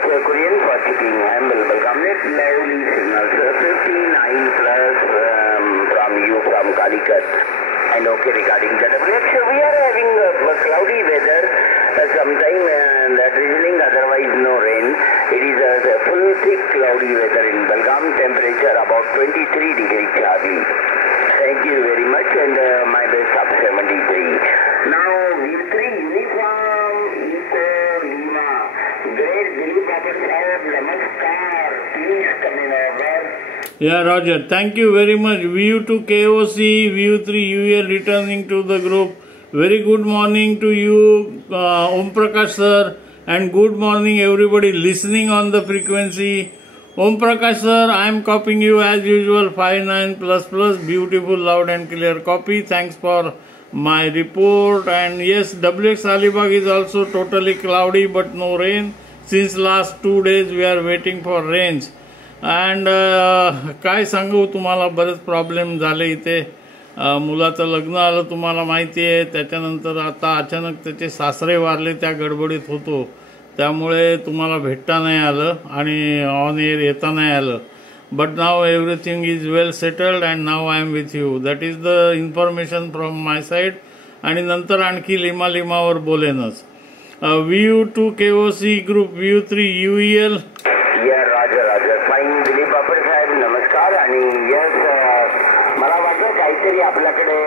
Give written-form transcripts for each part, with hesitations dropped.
Korean for checking. Humble welcome. Lovely signals. 59 plus from you from Calicut. And okay regarding the WX, we are having cloudy weather. Sometime drizzling, otherwise no rain. It is a full thick cloudy weather in Belgaum. Temperature about 23 degrees Celsius. Thank you very much, and my best of 73. Now V3 uniform Eco Lima. Great Dilip Bapat Sahab, Namaskar. Please come in over. Yeah, Roger. Thank you very much. VU2 KOC, VU3 UL returning to the group. Very good morning to you, Om Prakash sir, and good morning everybody listening on the frequency. Om Prakash sir, I am copying you as usual 59++, beautiful, loud and clear copy. Thanks for my report. And yes, WX Alibag is also totally cloudy but no rain. Since last 2 days we are waiting for rains. And काय सांगू तुम्हाला बरेच problem झाले इथे. मुलाचं लग्न आलं तुम्हाला माहिती आहे. त्याच्यानंतर आता अचानक त्याचे सासरे वारले, त्या गडबडीत होतो, त्यामुळे तुम्हाला भेटता नाही आलं आणि ऑन एअर येता नाही आलं. But now everything is well settled and now I am with you. That is the information from my side. आणि नंतर आणखी लिमावर बोलेनच. VU2 KOC group, VU3 UEL. Raja fine Dilip Bapat साहेब नमस्कार. आणि यस, मला वाटतं काहीतरी आपल्याकडे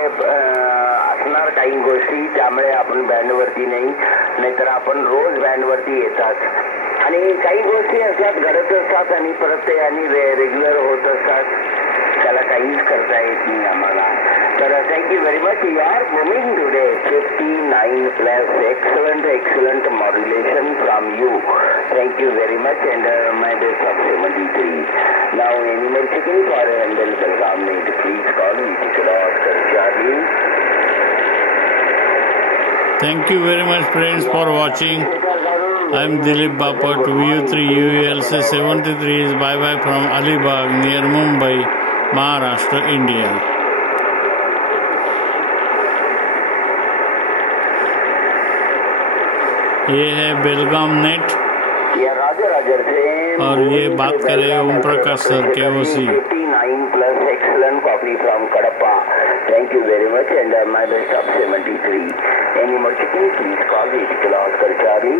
असणार काही गोष्टी, त्यामुळे आपण बँडवरती नाहीतर आपण रोज बँडवरती येतात आणि काही गोष्टी असतात घडत असतात आणि परत ते आणि रेग्युलर होत असतात. त्याला काहीच करता येत नाही आम्हाला. तर thank you very much. You are moving today 59+. Excellent modulation from you. Thank you very much, and my best of 73. Now, any more checking for Handel Belgaum need, please call me. Charlie. Thank you very much, friends, for watching. I am Dilip Bapat. VU3 UEL 73 is bye from Alibag near Mumbai, Maharashtra, India. ये है बेलगाम net और ये बात करें Om Prakash sir KOC. 59+ excellent copy from Kadapa. Thank you very much, and my best of 73. Any more checking, please call me. Charlie.